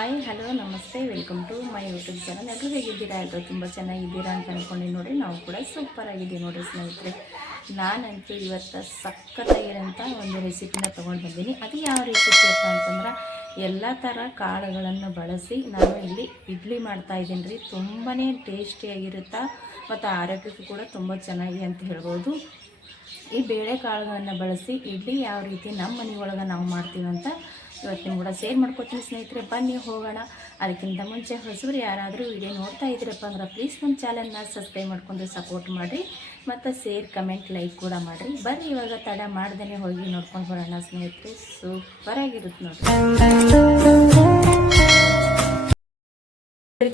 Hi hello ನಮಸ್ತೆ welcome to my YouTube channel. ಎಲ್ಲರೂ ಹೇಗಿದ್ದೀರಾ? ಎಲ್ಲರೂ ತುಂಬ ಚೆನ್ನಾಗಿದ್ದೀರಾ ಅಂತ ಅಂದ್ಕೊಂಡು ನೋಡಿ. ನಾವು ಕೂಡ ಸೂಪರ್ ಆಗಿದ್ದೀವಿ ನೋಡಿರಿ ಸ್ನೇಹಿತರೆ. ನಾನಂತೂ ಇವತ್ತು ಸಖತ್ತಾಗಿರೋಂಥ ಒಂದು ರೆಸಿಪಿನ ತೊಗೊಂಡು ಬಂದೀನಿ. ಅದು ಯಾವ ರೆಸಿಪಿ ಅಪ್ಪ ಅಂತಂದ್ರೆ ಎಲ್ಲ ಥರ ಕಾಳುಗಳನ್ನು ಬಳಸಿ ನಾನು ಇಲ್ಲಿ ಇಡ್ಲಿ ಮಾಡ್ತಾಯಿದ್ದೀನಿ ರೀ. ತುಂಬಾ ಟೇಸ್ಟಿಯಾಗಿರುತ್ತಾ ಮತ್ತು ಆರೋಗ್ಯಕ್ಕೂ ಕೂಡ ತುಂಬ ಚೆನ್ನಾಗಿ ಅಂತ ಹೇಳ್ಬೋದು. ಈ ಬೇಳೆ ಕಾಳುಗಳನ್ನು ಬಳಸಿ ಇಡ್ಲಿ ಯಾವ ರೀತಿ ನಮ್ಮ ಮನೆಯೊಳಗೆ ನಾವು ಮಾಡ್ತೀವಿ ಅಂತ ಇವತ್ತು ನೀವು ಕೂಡ ಶೇರ್ ಮಾಡ್ಕೊತೀನಿ ಸ್ನೇಹಿತರೆ. ಬನ್ನಿ ಹೋಗೋಣ. ಅದಕ್ಕಿಂತ ಮುಂಚೆ ಹೊಸಬ್ರು ಯಾರಾದರೂ ವಿಡಿಯೋ ನೋಡ್ತಾ ಇದ್ದೀರಪ್ಪ ಅಂದ್ರೆ ಪ್ಲೀಸ್ ನಮ್ಮ ಚಾನಲ್ನ ಸಬ್ಸ್ಕ್ರೈಬ್ ಮಾಡ್ಕೊಂಡು ಸಪೋರ್ಟ್ ಮಾಡಿರಿ ಮತ್ತು ಶೇರ್ ಕಮೆಂಟ್ ಲೈಕ್ ಕೂಡ ಮಾಡಿರಿ. ಬರ್ರಿ ಇವಾಗ ತಡ ಮಾಡ್ದೇ ಹೋಗಿ ನೋಡ್ಕೊಂಡು ಬರೋಣ ಸ್ನೇಹಿತರೆ. ಸೂಪರಾಗಿರುತ್ತೆ ನೋಡಿರಿ.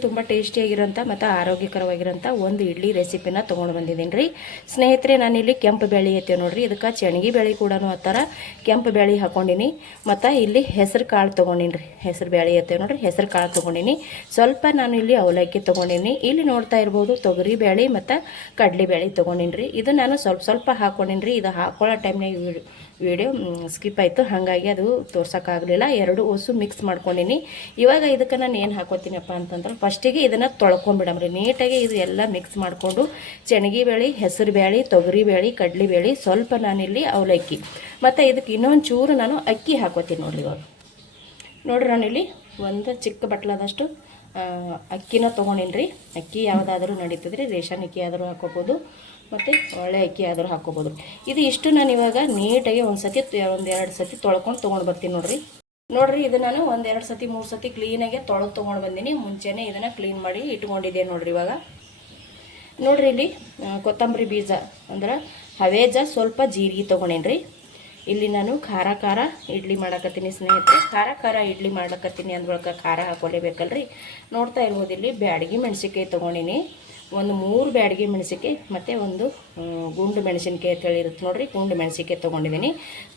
ತುಂಬ ಟೇಸ್ಟಿಯಾಗಿರೋಂಥ ಮತ್ತು ಆರೋಗ್ಯಕರವಾಗಿರೋಂಥ ಒಂದು ಇಡ್ಲಿ ರೆಸಿಪಿನ ತೊಗೊಂಡು ಬಂದಿದ್ದೀನಿ ರೀ ಸ್ನೇಹಿತರೆ. ನಾನಿಲ್ಲಿ ಕೆಂಪು ಬೇಳೆ ಐತೆ ನೋಡಿರಿ. ಇದಕ್ಕೆ ಚಣಗಿ ಬೇಳೆ ಕೂಡ ಆ ಥರ ಕೆಂಪು ಬೇಳೆ ಹಾಕ್ಕೊಂಡಿನಿ. ಮತ್ತು ಇಲ್ಲಿ ಹೆಸರು ಕಾಳು ತೊಗೊಂಡಿನಿ ರೀ. ಹೆಸರು ಬೇಳೆ ಐತೆ ನೋಡಿರಿ, ಹೆಸರು ಕಾಳು ತೊಗೊಂಡಿನಿ. ಸ್ವಲ್ಪ ನಾನು ಇಲ್ಲಿ ಅವಲಕ್ಕಿ ತೊಗೊಂಡಿನಿ. ಇಲ್ಲಿ ನೋಡ್ತಾ ಇರ್ಬೋದು ತೊಗರಿ ಬೇಳೆ ಮತ್ತು ಕಡಲೆ ಬೇಳೆ ತೊಗೊಂಡಿನಿ ರೀ. ಇದು ನಾನು ಸ್ವಲ್ಪ ಹಾಕ್ಕೊಂಡಿನಿ ರೀ. ಇದು ಹಾಕೊಳ್ಳೋ ಟೈಮ್ನಾಗ ವಿಡಿಯೋ ಸ್ಕಿಪ್ ಆಯಿತು, ಹಾಗಾಗಿ ಅದು ತೋರ್ಸೋಕ್ಕಾಗಲಿಲ್ಲ. ಎರಡು ಒಸು ಮಿಕ್ಸ್ ಮಾಡ್ಕೊಂಡಿನಿ. ಇವಾಗ ಇದಕ್ಕೆ ನಾನು ಏನು ಹಾಕೋತೀನಪ್ಪ ಅಂತಂದ್ರೆ ಫಸ್ಟಿಗೆ ಇದನ್ನು ತೊಳ್ಕೊಂಬಿಡಮ್ರಿ ನೀಟಾಗಿ. ಇದು ಎಲ್ಲ ಮಿಕ್ಸ್ ಮಾಡಿಕೊಂಡು ಚಣಗಿ ಬೇಳೆ, ಹೆಸರು ಬೇಳೆ, ತೊಗರಿ ಬೇಳೆ, ಕಡಲೆ ಬೇಳೆ, ಸ್ವಲ್ಪ ನಾನಿಲ್ಲಿ ಅವಲಕ್ಕಿ ಮತ್ತು ಇದಕ್ಕೆ ಇನ್ನೊಂದು ಚೂರು ನಾನು ಅಕ್ಕಿ ಹಾಕೋತೀನಿ ನೋಡಿರಿ. ಇವಾಗ ನೋಡಿರಿ ನಾನಿಲ್ಲಿ ಒಂದು ಚಿಕ್ಕ ಬಟ್ಲದಷ್ಟು ಅಕ್ಕಿನ ತೊಗೊಂಡಿನಿ ರೀ. ಅಕ್ಕಿ ಯಾವುದಾದ್ರೂ ನಡೀತದ್ರಿ, ರೇಷನ್ ಅಕ್ಕಿ ಆದರೂ ಹಾಕೋಬೋದು ಮತ್ತು ಒಳ್ಳೆ ಅಕ್ಕಿ ಆದರೂ ಹಾಕೋಬೋದು. ಇದು ಇಷ್ಟು ನಾನು ಇವಾಗ ನೀಟಾಗಿ ಒಂದೆರಡು ಸತಿ ತೊಳ್ಕೊಂಡು ತೊಗೊಂಡು ಬರ್ತೀನಿ ನೋಡಿರಿ. ಇದು ನಾನು ಒಂದೆರಡು ಸತಿ 3 ಸತಿ ಕ್ಲೀನಾಗಿ ತೊಗೊಂಡು ಬಂದೀನಿ. ಮುಂಚೆನೇ ಇದನ್ನು ಕ್ಲೀನ್ ಮಾಡಿ ಇಟ್ಕೊಂಡಿದ್ದೆ ನೋಡಿರಿ. ಇವಾಗ ನೋಡಿರಿ ಇಲ್ಲಿ ಕೊತ್ತಂಬರಿ ಬೀಜ ಅಂದ್ರೆ ಹವೇಜ, ಸ್ವಲ್ಪ ಜೀರಿಗೆ ತೊಗೊಂಡೇನಿ ರೀ. ಇಲ್ಲಿ ನಾನು ಖಾರ ಇಡ್ಲಿ ಮಾಡಕತ್ತೀನಿ ಸ್ನೇಹಿತರೆ. ಖಾರ ಇಡ್ಲಿ ಮಾಡಕತ್ತೀನಿ ಅಂದ್ಬಳಕ ಖಾರ ಹಾಕೊಳ್ಳೇಬೇಕಲ್ರಿ. ನೋಡ್ತಾ ಇರ್ಬೋದು ಇಲ್ಲಿ ಬ್ಯಾಡಗಿ ಮೆಣಸಿನ್ಕಾಯಿ ತೊಗೊಂಡಿನಿ. ಒಂದು 3 ಬ್ಯಾಡಗಿ ಮೆಣಸಿನ್ಕಾಯಿ ಮತ್ತು ಒಂದು ಗುಂಡು ಮೆಣಸಿನ್ಕಾಯಿ ಅಂತೇಳಿ ಇರುತ್ತೆ ನೋಡಿರಿ. ಗುಂಡು ಮೆಣಸಿನ್ಕಾಯಿ ತೊಗೊಂಡಿದ್ದೀನಿ.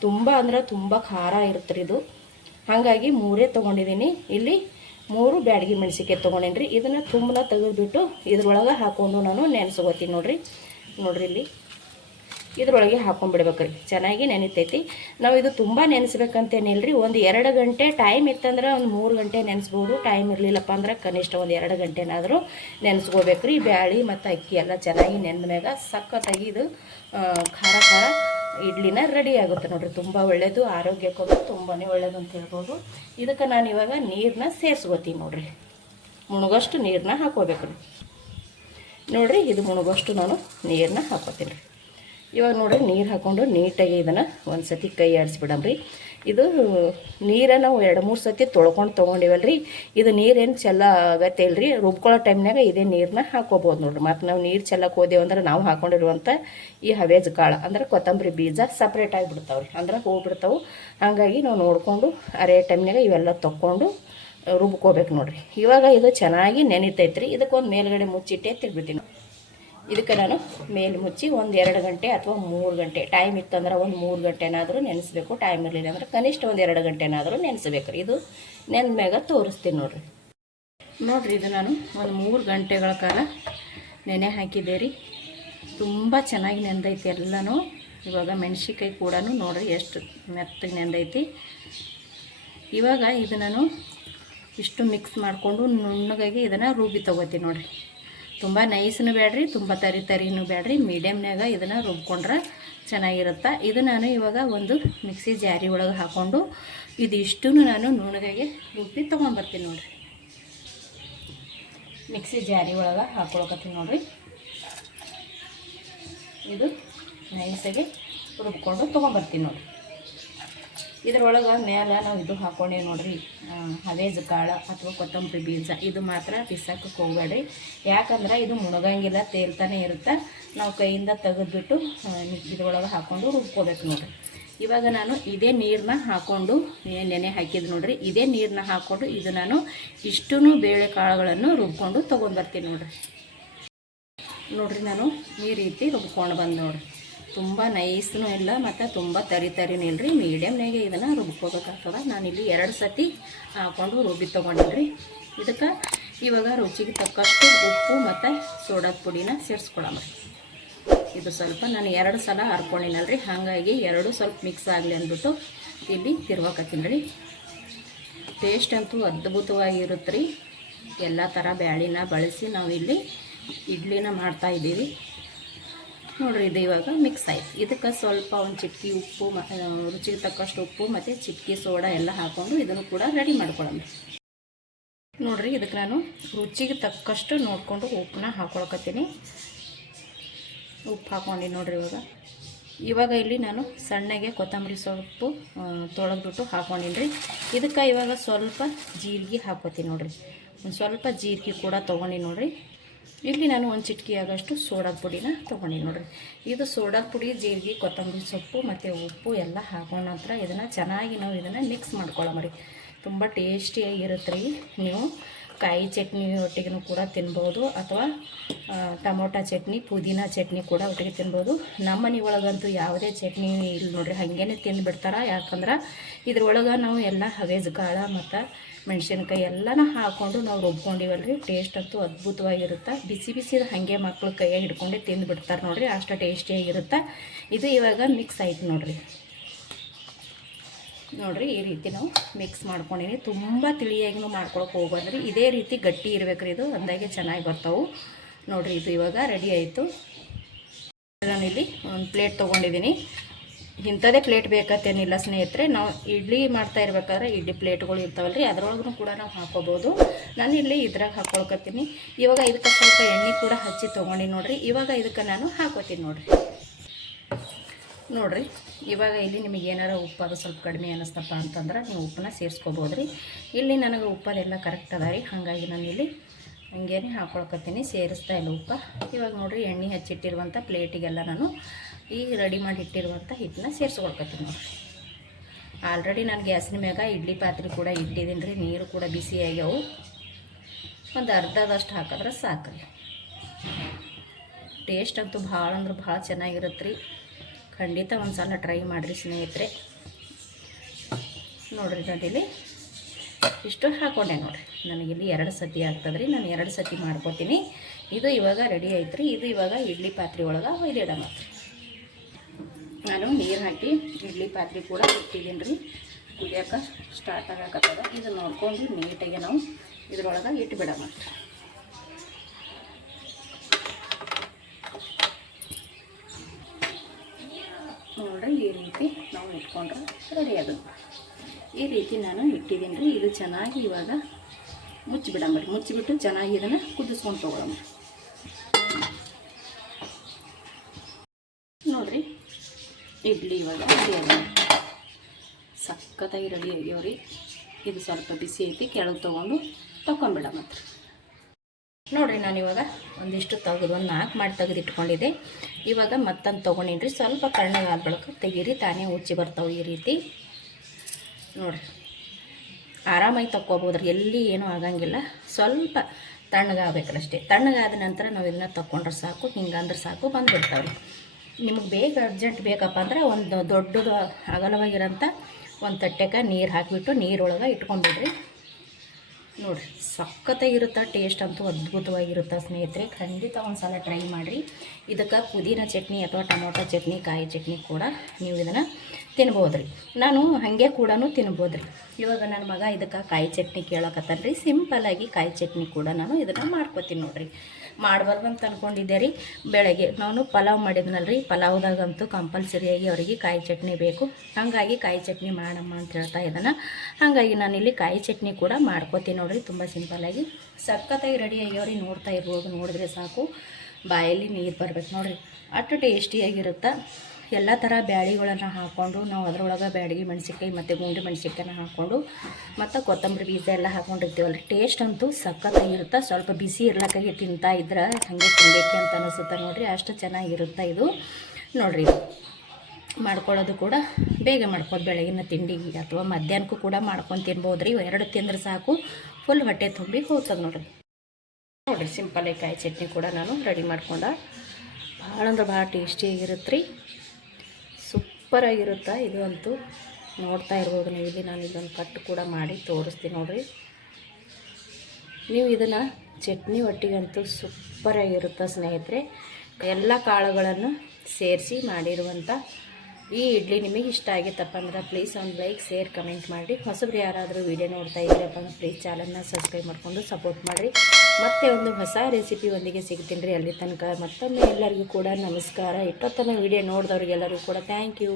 ತುಂಬ ಅಂದ್ರೆ ತುಂಬ ಖಾರ ಇರುತ್ತೆ ರೀ ಇದು, ಹಾಗಾಗಿ 3 ತೊಗೊಂಡಿದ್ದೀನಿ. ಇಲ್ಲಿ 3 ಬ್ಯಾಡಗಿ ಮೆಣಸಿನ್ಕಾಯಿ ತೊಗೊಂಡೇನಿ ರೀ. ಇದನ್ನು ತುಂಬನ ತೆಗೆದುಬಿಟ್ಟು ಇದ್ರೊಳಗೆ ಹಾಕ್ಕೊಂಡು ನಾನು ನೆನೆಸ್ಕೋತೀನಿ ನೋಡಿರಿ. ಇಲ್ಲಿ ಇದ್ರೊಳಗೆ ಹಾಕೊಂಡ್ಬಿಡ್ಬೇಕ್ರಿ. ಚೆನ್ನಾಗಿ ನೆನಿತೈತಿ. ನಾವು ಇದು ತುಂಬ ನೆನೆಸ್ಬೇಕಂತೇನಿಲ್ರಿ. ಒಂದು 2 ಗಂಟೆ ಟೈಮ್ ಇತ್ತಂದ್ರೆ ಒಂದು 3 ಗಂಟೆ ನೆನೆಸ್ಬೋದು. ಟೈಮ್ ಇರಲಿಲ್ಲಪ್ಪ ಅಂದ್ರೆ ಕನಿಷ್ಠ ಒಂದು 2 ಗಂಟೆನಾದರೂ ನೆನೆಸ್ಕೋಬೇಕ್ರಿ. ಬ್ಯಾಳಿ ಮತ್ತು ಅಕ್ಕಿ ಎಲ್ಲ ಚೆನ್ನಾಗಿ ನೆಂದ ಮ್ಯಾಗ ಸಖತ್ತಾಗಿ ಇದು ಖಾರ ಇಡ್ಲಿನ ರೆಡಿ ಆಗುತ್ತೆ ನೋಡಿರಿ. ತುಂಬ ಒಳ್ಳೆಯದು, ಆರೋಗ್ಯಕ್ಕೂ ತುಂಬಾ ಒಳ್ಳೆಯದು ಅಂತ ಹೇಳ್ಬೋದು. ಇದಕ್ಕೆ ನಾನು ಇವಾಗ ನೀರನ್ನ ಸೇರಿಸ್ಕೋತೀನಿ ನೋಡಿರಿ. ಮುಳುಗೋಷ್ಟು ನೀರನ್ನ ಹಾಕೋಬೇಕ್ರಿ ನೋಡಿರಿ. ಇದು ಮುಳುಗೋಷ್ಟು ನಾನು ನೀರನ್ನ ಹಾಕೋತೀನಿ ರೀ. ಇವಾಗ ನೋಡಿರಿ ನೀರು ಹಾಕ್ಕೊಂಡು ನೀಟಾಗಿ ಇದನ್ನು ಒಂದು ಸತಿ ಕೈ ಆಡಿಸ್ಬಿಡಮ್ರಿ. ಇದು ನೀರನ್ನು ನಾವು 2-3 ಸತಿ ತೊಗೊಂಡಿವಲ್ರಿ. ಇದು ನೀರೇನು ಚೆಲ್ಲ ಆಗತ್ತೆ ಇಲ್ರಿ. ರುಬ್ಕೊಳ್ಳೋ ಟೈಮ್ನಾಗ ಇದೇ ನೀರನ್ನ ಹಾಕೋಬೋದು ನೋಡಿರಿ. ಮತ್ತು ನಾವು ನೀರು ಚೆಲ್ಲಕ್ಕೆ ಹೋದೆವು ಅಂದ್ರೆ ನಾವು ಹಾಕೊಂಡಿರುವಂಥ ಈ ಹವೇಜ್ ಕಾಳು ಅಂದ್ರೆ ಕೊತ್ತಂಬರಿ ಬೀಜ ಸಪ್ರೇಟ್ ಆಗಿಬಿಡ್ತಾವ್ರಿ, ಅಂದ್ರೆ ಹೋಗ್ಬಿಡ್ತಾವೆ. ಹಾಗಾಗಿ ನಾವು ನೋಡಿಕೊಂಡು ಅರೇ ಟೈಮ್ನಾಗ ಇವೆಲ್ಲ ತೊಗೊಂಡು ರುಬ್ಕೋಬೇಕು ನೋಡಿರಿ. ಇವಾಗ ಇದು ಚೆನ್ನಾಗಿ ನೆನಿತೈತ್ರಿ. ಇದಕ್ಕೊಂದು ಮೇಲ್ಗಡೆ ಮುಚ್ಚಿಟ್ಟೆ ತೆಗ್ಬಿಡ್ತೀನಿ. ಇದಕ್ಕೆ ನಾನು ಮೇಲೆ ಮುಚ್ಚಿ 1-2 ಗಂಟೆ ಅಥವಾ 3 ಗಂಟೆ ಟೈಮ್ ಇತ್ತಂದ್ರೆ ಒಂದು 3 ಗಂಟೆನಾದರೂ ನೆನೆಸ್ಬೇಕು. ಟೈಮ್ ಇರಲಿಲ್ಲ ಅಂದ್ರೆ ಕನಿಷ್ಠ 1-2 ಗಂಟೆನಾದರೂ ನೆನೆಸ್ಬೇಕು ರೀ. ಇದು ನೆಂದ ಮ್ಯಾಗ ತೋರಿಸ್ತೀನಿ ನೋಡಿರಿ. ಇದು ನಾನು ಒಂದು 3 ಗಂಟೆಗಳ ಕಾಲ ನೆನೆ ಹಾಕಿದ್ದೆ ರೀ. ತುಂಬ ಚೆನ್ನಾಗಿ ನೆಂದೈತಿ ಎಲ್ಲನೂ. ಇವಾಗ ಮೆಣಸಿನ್ಕಾಯಿ ಕೂಡ ನೋಡಿರಿ ಎಷ್ಟು ಮೆತ್ತಗೆ ನೆಂದೈತಿ. ಇವಾಗ ಇದು ನಾನು ಇಷ್ಟು ಮಿಕ್ಸ್ ಮಾಡಿಕೊಂಡು ನುಣ್ಣಗಾಗಿ ಇದನ್ನು ರುಬ್ಬಿ ತೊಗೋತೀನಿ ನೋಡಿರಿ. ತುಂಬ ನೈಸ್ನೂ ಬೇಡ್ರಿ, ತುಂಬ ತರಿನೂ ಬೇಡ್ರಿ, ಮೀಡಿಯಮ್ನಾಗ ಇದನ್ನು ರುಬ್ಕೊಂಡ್ರೆ ಚೆನ್ನಾಗಿರುತ್ತೆ. ಇದು ನಾನು ಇವಾಗ ಒಂದು ಮಿಕ್ಸಿ ಜಾರಿ ಒಳಗೆ ಹಾಕ್ಕೊಂಡು ಇದಿಷ್ಟು ನಾನು ನುಣ್ಣಗಾಗಿ ರುಬ್ಬಿ ತೊಗೊಂಡ್ಬರ್ತೀನಿ ನೋಡಿರಿ. ಮಿಕ್ಸಿ ಜಾರಿ ಒಳಗೆ ಹಾಕ್ಕೊಳಕತ್ತೀನಿ ನೋಡಿರಿ. ಇದು ನೈಸಾಗಿ ರುಬ್ಕೊಂಡು ತೊಗೊಂಡ್ಬರ್ತೀನಿ ನೋಡಿರಿ. ಇದ್ರೊಳಗೆ ಮೇಲೆ ನಾವು ಇದು ಹಾಕ್ಕೊಂಡೇವಿ ನೋಡಿರಿ, ಹವೇಜ್ ಕಾಳು ಅಥವಾ ಕೊತ್ತಂಬರಿ ಬೀಜ. ಇದು ಮಾತ್ರ ಬಿಸಾಕಕ್ಕೆ ಹೋಗಬೇಡ್ರಿ, ಯಾಕಂದ್ರೆ ಇದು ಮುಣಗಂಗಿಲ್ಲ, ತೇಲ್ತಾನೆ ಇರುತ್ತೆ. ನಾವು ಕೈಯಿಂದ ತೆಗೆದುಬಿಟ್ಟು ಇದ್ರೊಳಗೆ ಹಾಕ್ಕೊಂಡು ರುಬ್ಕೋಬೇಕು ನೋಡಿರಿ. ಇವಾಗ ನಾನು ಇದೇ ನೀರನ್ನ ಹಾಕ್ಕೊಂಡು ನೆನೆ ಹಾಕಿದ್ದು ನೋಡಿರಿ. ಇದೇ ನೀರನ್ನ ಹಾಕ್ಕೊಂಡು ಇದು ನಾನು ಇಷ್ಟೂ ಬೇಳೆ ಕಾಳುಗಳನ್ನು ರುಬ್ಕೊಂಡು ತೊಗೊಂಡ್ಬರ್ತೀನಿ ನೋಡಿರಿ. ನಾನು ಈ ರೀತಿ ರುಬ್ಕೊಂಡು ಬಂದು ನೋಡಿರಿ. ತುಂಬ ನೈಸ್ನೂ ಇಲ್ಲ ಮತ್ತು ತುಂಬ ತರಿನೂ ಇಲ್ಲರಿ, ಮೀಡಿಯಮ್ನಾಗೆ ಇದನ್ನು ರುಬ್ಕೋಬೇಕಾಗ್ತದೆ. ನಾನಿಲ್ಲಿ 2 ಸತಿ ಹಾಕ್ಕೊಂಡು ರುಬ್ಬಿ ತೊಗೊಂಡಿದ್ರಿ. ಇದಕ್ಕೆ ಇವಾಗ ರುಚಿಗೆ ತಕ್ಕಷ್ಟು ಉಪ್ಪು ಮತ್ತು ಸೋಡಾದ ಪುಡಿನ ಸೇರಿಸ್ಕೊಳಮ್ಮ. ಇದು ಸ್ವಲ್ಪ ನಾನು 2 ಸಲ ಹರ್ಕೊಂಡಿನಲ್ರಿ, ಹಾಗಾಗಿ 2 ಸ್ವಲ್ಪ ಮಿಕ್ಸ್ ಆಗಲಿ ಅಂದ್ಬಿಟ್ಟು ಇಲ್ಲಿ ತಿರ್ವಾಕತ್ತೀನಿ ರೀ. ಟೇಸ್ಟ್ ಅಂತೂ ಅದ್ಭುತವಾಗಿರುತ್ತೆ ರೀ. ಎಲ್ಲ ಥರ ಬ್ಯಾಳಿನ ಬಳಸಿ ನಾವು ಇಲ್ಲಿ ಇಡ್ಲಿನ ಮಾಡ್ತಾಯಿದ್ದೀವಿ ನೋಡಿರಿ. ಇದು ಇವಾಗ ಮಿಕ್ಸ್ ಆಯಿತು. ಇದಕ್ಕೆ ಸ್ವಲ್ಪ ಒಂದು ಚಿಟಕಿ ಉಪ್ಪು, ರುಚಿಗೆ ತಕ್ಕಷ್ಟು ಉಪ್ಪು ಮತ್ತು ಚಿಟಕಿ ಸೋಡಾ ಎಲ್ಲ ಹಾಕ್ಕೊಂಡು ಇದನ್ನು ಕೂಡ ರೆಡಿ ಮಾಡ್ಕೊಳ್ಳೋಣ ನೋಡಿರಿ. ಇದಕ್ಕೆ ನಾನು ರುಚಿಗೆ ತಕ್ಕಷ್ಟು ನೋಡಿಕೊಂಡು ಉಪ್ಪನ್ನ ಹಾಕ್ಕೊಳಕತ್ತೀನಿ. ಉಪ್ಪು ಹಾಕ್ಕೊಂಡು ನೋಡಿರಿ. ಇವಾಗ ಇಲ್ಲಿ ನಾನು ಸಣ್ಣಗೆ ಕೊತ್ತಂಬರಿ ಸೊಪ್ಪು ತೊಳೆದ್ಬಿಟ್ಟು ಹಾಕ್ಕೊಂಡಿನಿ ರೀ. ಇದಕ್ಕೆ ಇವಾಗ ಸ್ವಲ್ಪ ಜೀರಿಗೆ ಹಾಕ್ಕೊತೀನಿ ನೋಡಿರಿ. ಒಂದು ಸ್ವಲ್ಪ ಜೀರಿಗೆ ಕೂಡ ತೊಗೊಂಡು ನೋಡಿರಿ. ಇಲ್ಲಿ ನಾನು ಒಂದು ಚಿಟಕಿ ಆಗೋಷ್ಟು ಸೋಡಾದ ಪುಡಿನ ತೊಗೊಂಡಿನಿ ನೋಡಿರಿ. ಇದು ಸೋಡಾದ ಪುಡಿ, ಜೀರಿಗೆ, ಕೊತ್ತಂಬರಿ ಸೊಪ್ಪು ಮತ್ತು ಉಪ್ಪು ಎಲ್ಲ ಹಾಕೊಂಡ ನಂತರ ಇದನ್ನು ಚೆನ್ನಾಗಿ ನಾವು ಇದನ್ನು ಮಿಕ್ಸ್ ಮಾಡ್ಕೊಳ್ಳೋಮರಿ. ತುಂಬ ಟೇಸ್ಟಿಯಾಗಿರುತ್ತೆ ರೀ. ನೀವು ಕಾಯಿ ಚಟ್ನಿ ಒಟ್ಟಿಗೂ ಕೂಡ ತಿನ್ಬೋದು, ಅಥವಾ ಟೊಮೊಟೊ ಚಟ್ನಿ, ಪುದೀನ ಚಟ್ನಿ ಕೂಡ ಒಟ್ಟಿಗೆ ತಿನ್ಬೋದು. ನಮ್ಮ ಮನೆ ಒಳಗಂತೂ ಯಾವುದೇ ಚಟ್ನಿ ಇಲ್ಲಿ ನೋಡಿರಿ ಹಾಗೇ ತಿಂದುಬಿಡ್ತಾರೆ. ಯಾಕಂದ್ರೆ ಇದ್ರೊಳಗೆ ನಾವು ಎಲ್ಲ ಹವೇಜ್ ಕಾಳು ಮತ್ತು ಮೆಣಸಿನ್ಕಾಯಿ ಎಲ್ಲನ ಹಾಕ್ಕೊಂಡು ನಾವು ರುಬ್ಕೊಂಡಿವಲ್ರಿ. ಟೇಸ್ಟ್ ಅಂತೂ ಅದ್ಭುತವಾಗಿರುತ್ತೆ. ಬಿಸಿ ಬಿಸಿದ ಹಾಗೆ ಮಕ್ಕಳು ಕೈಯಾಗಿ ಹಿಡ್ಕೊಂಡು ತಿಂದುಬಿಡ್ತಾರೆ ನೋಡಿರಿ, ಅಷ್ಟು ಟೇಸ್ಟಿಯಾಗಿರುತ್ತೆ. ಇದು ಇವಾಗ ಮಿಕ್ಸ್ ಆಯ್ತು ನೋಡಿರಿ. ಈ ರೀತಿ ನಾವು ಮಿಕ್ಸ್ ಮಾಡ್ಕೊಂಡಿನಿ. ತುಂಬ ತಿಳಿಯಾಗಿನೂ ಮಾಡ್ಕೊಳಕ್ಕೆ ಹೋಗ್ಬಾರ್ದ್ರಿ. ಇದೇ ರೀತಿ ಗಟ್ಟಿ ಇರಬೇಕ್ರಿ. ಇದು ಅಂದಾಗೆ ಚೆನ್ನಾಗಿ ಬರ್ತಾವೆ ನೋಡಿರಿ. ಇದು ಇವಾಗ ರೆಡಿ ಆಯಿತು. ನಾನಿಲ್ಲಿ ಒಂದು ಪ್ಲೇಟ್ ತೊಗೊಂಡಿದ್ದೀನಿ. ಇಂಥದೇ ಪ್ಲೇಟ್ ಬೇಕತ್ತೇನಿಲ್ಲ ಸ್ನೇಹಿತರೆ. ನಾವು ಇಡ್ಲಿ ಮಾಡ್ತಾ ಇರ್ಬೇಕಾದ್ರೆ ಇಡ್ಲಿ ಪ್ಲೇಟ್ಗಳು ಇರ್ತಾವಲ್ರಿ, ಅದರೊಳಗೂ ಕೂಡ ನಾವು ಹಾಕೋಬೋದು. ನಾನಿಲ್ಲಿ ಇದ್ರಾಗ ಹಾಕ್ಕೊಳ್ಕತ್ತೀನಿ. ಇವಾಗ ಇದಕ್ಕೆ ಸ್ವಲ್ಪ ಎಣ್ಣೆ ಕೂಡ ಹಚ್ಚಿ ತೊಗೊಂಡು ನೋಡಿರಿ. ಇವಾಗ ಇದಕ್ಕೆ ನಾನು ಹಾಕೋತೀನಿ ನೋಡಿರಿ. ಇವಾಗ ಇಲ್ಲಿ ನಿಮಗೆ ಏನಾರ ಉಪ್ಪು ಸ್ವಲ್ಪ ಕಡಿಮೆ ಅನ್ನಿಸ್ತಪ್ಪ ಅಂತಂದ್ರೆ ನೀವು ಉಪ್ಪನ್ನ ಸೇರಿಸ್ಕೋಬೋದು ರೀ. ಇಲ್ಲಿ ನನಗೆ ಉಪ್ಪದೆಲ್ಲ ಕರೆಕ್ಟ್ ಅದ ರೀ, ಹಾಗಾಗಿ ನಾನು ಇಲ್ಲಿ ಹಂಗೇನೆ ಹಾಕ್ಕೊಳ್ಕತ್ತೀನಿ, ಸೇರಿಸ್ತಾ ಇಲ್ಲ ಉಪ್ಪು. ಇವಾಗ ನೋಡಿರಿ, ಎಣ್ಣೆ ಹಚ್ಚಿಟ್ಟಿರುವಂಥ ಪ್ಲೇಟಿಗೆಲ್ಲ ನಾನು ಈಗ ರೆಡಿ ಮಾಡಿ ಇಟ್ಟಿರುವಂಥ ಹಿಟ್ಟನ್ನ ಸೇರಿಸ್ಕೊಳ್ಕತ್ತೀನಿ ನೋಡಿರಿ. ಆಲ್ರೆಡಿ ನಾನು ಗ್ಯಾಸಿನ ಮ್ಯಾಗ ಇಡ್ಲಿ ಪಾತ್ರೆ ಕೂಡ ಇಟ್ಟಿದ್ದೀನಿ ರೀ. ನೀರು ಕೂಡ ಬಿಸಿ ಆಗ್ಯಾವು. ಒಂದು ಅರ್ಧದಷ್ಟು ಹಾಕಿದ್ರೆ ಸಾಕು ರೀ. ಟೇಸ್ಟ್ ಅಂತೂ ಭಾಳ ಅಂದ್ರೆ ಭಾಳ ಚೆನ್ನಾಗಿರುತ್ತೆ ರೀ. ಖಂಡಿತ ಒಂದು ಸಲ ಟ್ರೈ ಮಾಡಿರಿ ಸ್ನೇಹಿತರೆ. ನೋಡಿರಿ, ನಾನಿಲ್ಲಿ ಇಷ್ಟು ಹಾಕ್ಕೊಂಡೆ ನೋಡಿರಿ. ನನಗಿಲ್ಲಿ 2 ಸತಿ ಆಗ್ತದೆ ರೀ. ನಾನು 2 ಸತಿ ಮಾಡ್ಕೊತೀನಿ. ಇದು ಇವಾಗ ರೆಡಿ ಆಯ್ತು ರೀ. ಇದು ಇವಾಗ ಇಡ್ಲಿ ಪಾತ್ರೆ ಒಳಗೆ ಒಯ್ದಿಡ ಮಾತ್ರ. ನಾನು ನೀರು ಹಾಕಿ ಇಡ್ಲಿ ಪಾತ್ರೆ ಕೂಡ ಇಟ್ಟಿದ್ದೀನಿ ರೀ. ಕುದಿಯೋಕೆ ಸ್ಟಾರ್ಟ್ ಆಗಕತ್ತದ. ಇದು ನೋಡ್ಕೊಂಡು ನೀಟಾಗಿ ನಾವು ಇದ್ರೊಳಗೆ ಇಟ್ಬಿಡ ಮಾತ್ರ. ನೋಡಿರಿ, ಈ ರೀತಿ ನಾವು ಇಟ್ಕೊಂಡ್ರೆ ರೆಡಿ ಆಗುತ್ತೆ. ಈ ರೀತಿ ನಾನು ಇಟ್ಟಿದ್ದೀನಿ ರೀ. ಇದು ಚೆನ್ನಾಗಿ ಇವಾಗ ಮುಚ್ಚಿಬಿಡಂಬರಿ. ಮುಚ್ಚಿಬಿಟ್ಟು ಚೆನ್ನಾಗಿ ಇದನ್ನು ಕುದಿಸ್ಕೊಂಡು ತೊಗೊಳಮ್ಮ ನೋಡಿರಿ. ಇಡ್ಲಿ ಇವಾಗ ರೆಡಿ ಆಗ ಸಖತ್ತಾಗಿ ರೆಡಿ ಆಗ್ಯಾವ್ರಿ. ಇದು ಸ್ವಲ್ಪ ಬಿಸಿ ಐತಿ, ಕೆಳಗೆ ತೊಗೊಂಡು ತೊಗೊಂಬಿಡ ಮಾತ್ರ. ನೋಡಿರಿ, ನಾನು ಇವಾಗ ಒಂದಿಷ್ಟು ತೆಗೆದು ಒಂದು 4 ಮಾಡಿ ತೆಗೆದು ಇಟ್ಕೊಂಡಿದ್ದೆ. ಇವಾಗ ಮತ್ತೊಂದು ತೊಗೊಂಡಿನ್ರಿ. ಸ್ವಲ್ಪ ಕಣ್ಣಗೆ ಆದ ಬಳಿಕ ತೆಗೀರಿ, ತಾನೇ ಉಚ್ಚಿ ಬರ್ತಾವೆ ಈ ರೀತಿ ನೋಡಿರಿ. ಆರಾಮಾಗಿ ತಕ್ಕೋಬೋದ್ರಿ, ಎಲ್ಲಿ ಏನೂ ಆಗಂಗಿಲ್ಲ. ಸ್ವಲ್ಪ ತಣ್ಣಗಾಗಬೇಕಷ್ಟೇ. ತಣ್ಣಗಾದ ನಂತರ ನಾವು ಇದನ್ನು ತಗೊಂಡ್ರೆ ಸಾಕು. ಹಿಂಗಂದ್ರೆ ಸಾಕು, ಬಂದುಬಿಡ್ತಾವ್ರಿ. ನಿಮಗೆ ಅರ್ಜೆಂಟ್ ಬೇಕಪ್ಪ ಅಂದ್ರೆ ಒಂದು ದೊಡ್ಡದು ಅಗಲವಾಗಿರೋಂಥ ಒಂದು ತಟ್ಟೆಗೆ ನೀರು ಹಾಕಿಬಿಟ್ಟು ನೀರೊಳಗೆ ಇಟ್ಕೊಂಡ್ಬಿಡ್ರಿ. ನೋಡಿರಿ, ಸಖತ್ತಾಗಿರುತ್ತೆ. ಟೇಸ್ಟ್ ಅಂತೂ ಅದ್ಭುತವಾಗಿರುತ್ತೆ ಸ್ನೇಹಿತರೆ. ಖಂಡಿತ ಒಂದು ಸಲ ಟ್ರೈ ಮಾಡಿರಿ. ಇದಕ್ಕೆ ಪುದೀನ ಚಟ್ನಿ ಅಥವಾ ಟೊಮೊಟೊ ಚಟ್ನಿ, ಕಾಯಿ ಚಟ್ನಿ ಕೂಡ ನೀವು ಇದನ್ನು ತಿನ್ಬೋದು ರೀ. ನಾನು ಹಾಗೆ ಕೂಡ ತಿನ್ಬೋದು ರೀ. ಇವಾಗ ನನ್ನ ಮಗ ಇದಕ್ಕೆ ಕಾಯಿ ಚಟ್ನಿ ಕೇಳಕತ್ತಾನ ರೀ. ಸಿಂಪಲ್ಲಾಗಿ ಕಾಯಿ ಚಟ್ನಿ ಕೂಡ ನಾನು ಇದನ್ನು ಮಾಡ್ಕೊತೀನಿ ನೋಡಿರಿ. ಮಾಡಬಾರ್ದಂತ ಅಂದ್ಕೊಂಡಿದ್ದೆ ರೀ. ಬೆಳಗ್ಗೆ ನಾನು ಪಲಾವ್ ಮಾಡಿದ್ನಲ್ರಿ, ಪಲಾವ್ದಾಗಂತೂ ಕಂಪಲ್ಸರಿಯಾಗಿ ಅವರಿಗೆ ಕಾಯಿ ಚಟ್ನಿ ಬೇಕು. ಹಾಗಾಗಿ ಕಾಯಿ ಚಟ್ನಿ ಮಾಡಮ್ಮ ಅಂತ ಹೇಳ್ತಾ ಇದ್ದಾನೆ. ಹಾಗಾಗಿ ನಾನಿಲ್ಲಿ ಕಾಯಿ ಚಟ್ನಿ ಕೂಡ ಮಾಡ್ಕೊತೀನಿ ನೋಡಿರಿ. ತುಂಬ ಸಿಂಪಲ್ಲಾಗಿ ಸಖತ್ತಾಗಿ ರೆಡಿ ಆಗ್ಯಾವ್ರಿ. ನೋಡ್ತಾ ಇರ್ಬೋದು, ನೋಡಿದ್ರೆ ಸಾಕು ಬಾಯಲ್ಲಿ ನೀರು ಬರ್ಬೇಕು ನೋಡಿರಿ. ಅಷ್ಟು ಟೇಸ್ಟಿಯಾಗಿರುತ್ತೆ. ಎಲ್ಲ ಥರ ಬ್ಯಾಳಿಗಳನ್ನು ಹಾಕ್ಕೊಂಡು ನಾವು ಅದರೊಳಗೆ ಬ್ಯಾಡಗಿ ಮೆಣಸಿನ್ಕಾಯಿ ಮತ್ತು ಗುಂಡಿ ಮೆಣಸಿನ್ಕಾಯಿನ ಹಾಕ್ಕೊಂಡು ಮತ್ತು ಕೊತ್ತಂಬರಿ ಬೀಜ ಎಲ್ಲ ಹಾಕ್ಕೊಂಡಿರ್ತೀವಲ್ರಿ. ಟೇಸ್ಟ್ ಅಂತೂ ಸಖತ್ತಾಗಿರುತ್ತೆ. ಸ್ವಲ್ಪ ಬಿಸಿ ಇರ್ಲಕ್ಕಾಗಿ ತಿಂತಾ ಇದ್ರೆ ಹಾಗೆ ತಿನ್ನಬೇಕು ಅಂತ ಅನಿಸುತ್ತೆ ನೋಡಿರಿ. ಅಷ್ಟು ಚೆನ್ನಾಗಿರುತ್ತೆ ಇದು ನೋಡಿರಿ. ಮಾಡ್ಕೊಳ್ಳೋದು ಕೂಡ ಬೇಗ ಮಾಡ್ಕೊಂಡು ಬೆಳಗಿನ ತಿಂಡಿಗೆ ಅಥವಾ ಮಧ್ಯಾಹ್ನಕ್ಕೂ ಕೂಡ ಮಾಡ್ಕೊಂಡು ತಿನ್ಬೋದು ರೀ. 2 ತಿಂದ್ರೆ ಸಾಕು, ಫುಲ್ ಹೊಟ್ಟೆ ತುಂಬಿ ಹೋಗ್ತದೆ ನೋಡಿರಿ. ಸಿಂಪಲ್ಲಾಗಿ ಕಾಯಿ ಚಟ್ನಿ ಕೂಡ ನಾನು ರೆಡಿ ಮಾಡ್ಕೊಂಡೆ. ಭಾಳ ಅಂದ್ರೆ ಭಾಳ ಟೇಸ್ಟಿಯಾಗಿರುತ್ತೆ ರೀ. ಸೂಪರಾಗಿರುತ್ತೆ ಇದು ಅಂತೂ. ನೋಡ್ತಾ ಇರ್ಬೋದು ನೀವು. ಇಲ್ಲಿ ನಾನು ಇದನ್ನು ಕಟ್ಟು ಕೂಡ ಮಾಡಿ ತೋರಿಸ್ತೀನಿ ನೋಡಿರಿ. ನೀವು ಇದನ್ನು ಚಟ್ನಿ ಒಟ್ಟಿಗಂತೂ ಸೂಪರಾಗಿರುತ್ತೆ ಸ್ನೇಹಿತರೆ. ಎಲ್ಲ ಕಾಳುಗಳನ್ನು ಸೇರಿಸಿ ಮಾಡಿರುವಂಥ ಈ ಇಡ್ಲಿ ನಿಮಗೆ ಇಷ್ಟ ಆಗಿತ್ತಪ್ಪ ಅಂದ್ರೆ ಪ್ಲೀಸ್ ಒಂದು ಲೈಕ್ ಶೇರ್ ಕಮೆಂಟ್ ಮಾಡಿರಿ. ಹೊಸಬ್ರು ಯಾರಾದರೂ ವಿಡಿಯೋ ನೋಡ್ತಾ ಇದ್ದೀರಪ್ಪ ಅಂದ್ರೆ ಪ್ಲೀಸ್ ಚಾನಲ್ನ ಸಬ್ಸ್ಕ್ರೈಬ್ ಮಾಡಿಕೊಂಡು ಸಪೋರ್ಟ್ ಮಾಡಿರಿ. ಮತ್ತೆ ಒಂದು ಹೊಸ ರೆಸಿಪಿ ಒಂದಿಗೆ ಸಿಗ್ತೀನಿ ರೀ. ಅಲ್ಲಿ ತನಕ ಮತ್ತೊಮ್ಮೆ ಎಲ್ಲರಿಗೂ ಕೂಡ ನಮಸ್ಕಾರ. ಇಷ್ಟೊತ್ತನ ವಿಡಿಯೋ ನೋಡಿದವ್ರಿಗೆಲ್ಲರಿಗೂ ಕೂಡ ಥ್ಯಾಂಕ್ ಯು.